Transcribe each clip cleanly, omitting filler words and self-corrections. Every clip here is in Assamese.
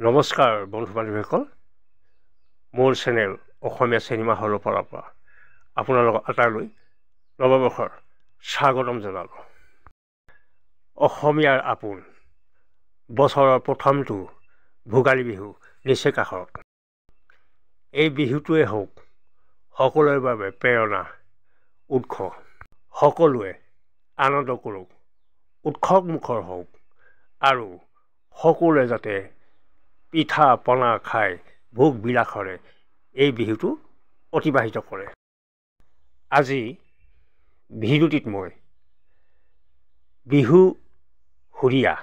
নমস্কাৰ বন্ধু বান্ধৱীসকল, মোৰ চেনেল অসমীয়া চিনেমা হলৰ পৰা আপোনালোক আটাইলৈ নৱবৰ্ষৰ স্বাগতম জনালোঁ। অসমীয়াৰ আপোন বছৰৰ প্ৰথমটো ভোগালী বিহু নিচেই কাষত। এই বিহুটোৱে হওক সকলোৰে বাবে প্ৰেৰণা উৎস। সকলোৱে আনন্দ কৰক, উৎসৱমুখৰ হওক আৰু সকলোৱে যাতে পিঠা পনা খাই ভোগ বিলাসৰে এই বিহুটো অতিবাহিত কৰে। আজি বিহুটিত মই বিহু সুৰীয়া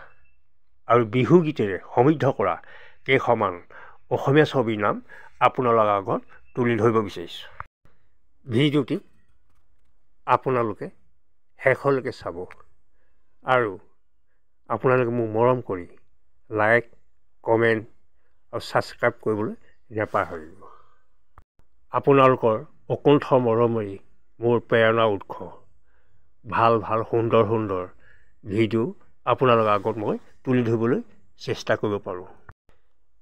আৰু বিহু গীতেৰে সমৃদ্ধ কৰা কেইখনমান অসমীয়া ছবিৰ নাম আপোনালোকৰ আগত তুলি ধৰিব বিচাৰিছোঁ। ভিডিঅ'টি আপোনালোকে শেষলৈকে চাব আৰু আপোনালোকে মোক মৰম কৰি লাইক, কমেণ্ট আৰু ছাবস্ক্ৰাইব কৰিবলৈ নাপাহৰিব। আপোনালোকৰ অকুণ্ঠ মৰমেই মোৰ প্ৰেৰণা উৎস। ভাল ভাল সুন্দৰ সুন্দৰ ভিডিঅ' আপোনালোকৰ আগত মই তুলি ধৰিবলৈ চেষ্টা কৰিব পাৰোঁ।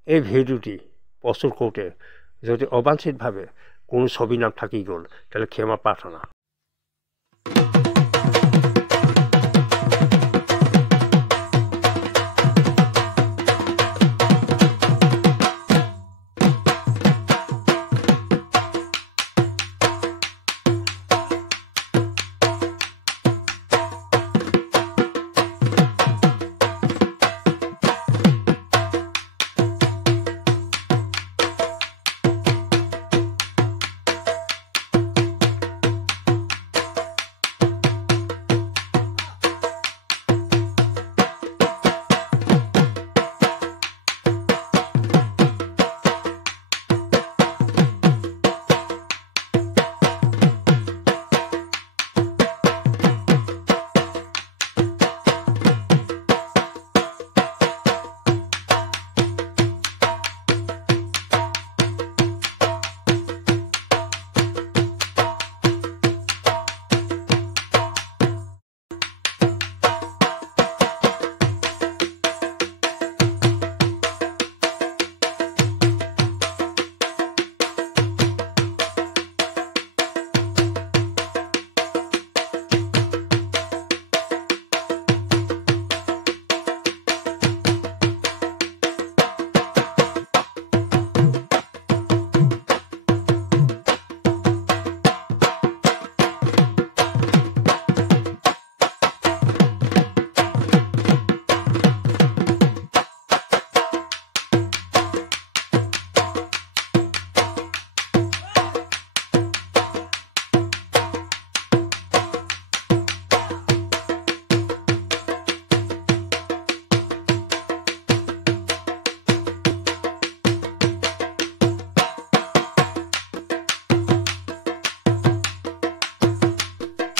এই ভিডিঅ'টি প্ৰস্তুত কৰোঁতে যদি অবাঞ্ছিতভাৱে কোনো ছবিৰ নাম থাকি গ'ল তেতিয়াহ'লে ক্ষমা প্ৰাৰ্থনা।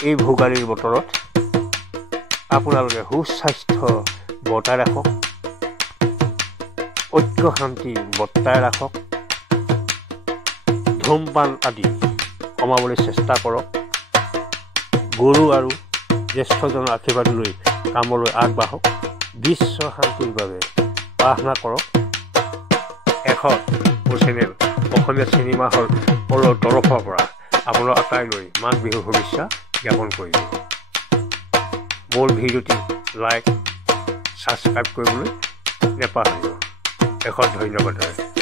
এই ভোগালীৰ বতৰত আপোনালোকে সুস্বাস্থ্য বৰ্তাই ৰাখক, ঐক্য শান্তি বৰ্তাই ৰাখক, ধূমপান আদি কমাবলৈ চেষ্টা কৰক, গুৰু আৰু জ্যেষ্ঠজনৰ আশীৰ্বাদ লৈ কামলৈ আগবাঢ়ক, বিশ্ব শান্তিৰ বাবে প্ৰাৰ্থনা কৰক। শেষত মোৰ চেনেল অসমীয়া চিনেমা হলৰ তৰফৰ পৰা আপোনাৰ আটাইলৈ মাঘ বিহুৰ শুভেচ্ছা জ্ঞাপন কৰিব। মোৰ ভিডিঅ'টি লাইক ছাবস্ক্ৰাইব কৰিবলৈ নাপাহৰিব। শেষত ধন্যবাদ।